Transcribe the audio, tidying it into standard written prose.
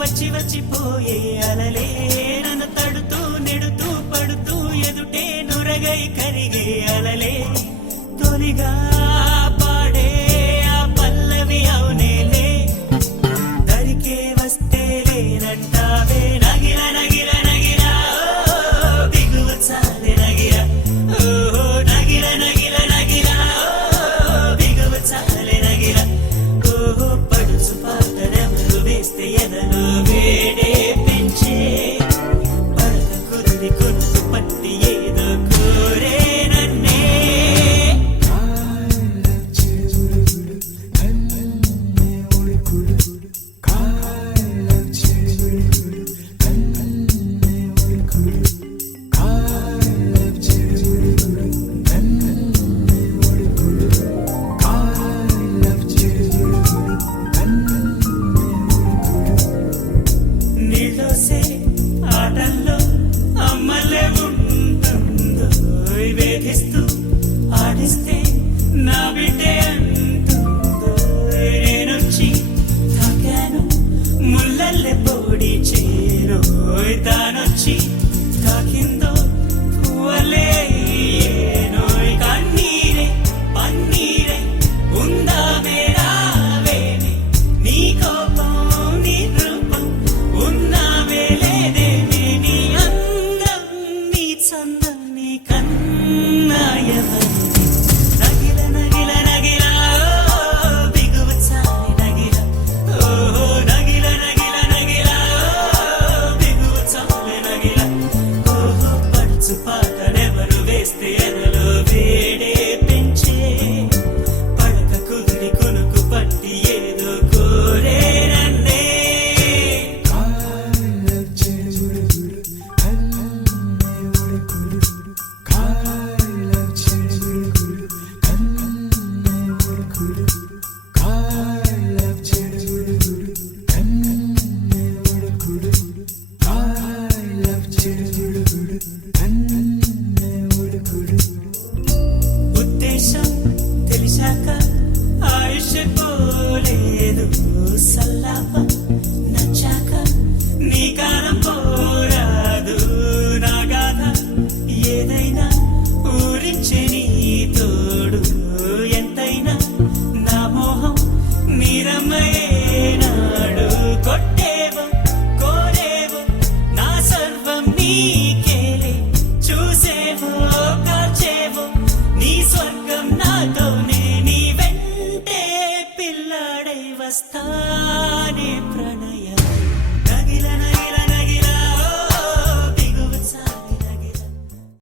వచ్చి వచ్చిపోయే అలలే నన్ను తడుతూ నెడుతూ పడుతూ ఎదుటే నురగై కరిగే అలలే తొలిగా పాడే ఆ పల్లవి అవునేలే దరికే వస్తే లేనంటావే నగిర నగిర నగిర బిగువ చాలే నగిర ఓహో నగిర నగిర నగిర బిగువ చాలే నగిర ఓహో పడుచు పాటనెవరు వేస్తే ఎదలో వేడే పెంచే పడత కుదిరి కొట్టు పట్టి ఏదో కోరే నన్నే నీళ్ళోసే ఆటల్లో అమ్మలే ఉంటుందో వేధిస్తూ ఆడిస్తే నా బిడ్డే అంటుందో నేనొచ్చి తాకాను ముళ్ళల్లే పొడి చేరో తానొచ్చి తాకిందో పువ్వలే ఏనోయ్ కన్నీరే పన్నీరే ఉందా మేరావేనే నీ కోపం నీ రూపం ఉన్నావే లేదేనే నీ అందం నీ చందం నీ కన్నాయవని నగిల నగిల నగిల బిగువ చాలి నగిల ఓహో నగిల నగిల నగిల బిగువ చాలి నగిల ఓహో పడుచు పాటనెవరు వేస్తే ఎదలో వేడే పెంచే పడక కుదిరి కొనుకు పట్టి ఏదో కోరే నన్నే ఉద్దేశం తెలిసాక ఆయుష్ పోలేదు సల్లాపం నచ్చాక నీ కాలం పోరాదు నా గాథ ఏదైనా ఊరించే నీ తోడు ఎంతైనా నా మోహం మీరమ్మయేనాడు కొట్టేవో కోరేవో నా సర్వం నీకేలే చూసేవో కాచేవో నీ స్వర్గం నాతోనే నీ వెంటే పిల్లాడై వస్తానే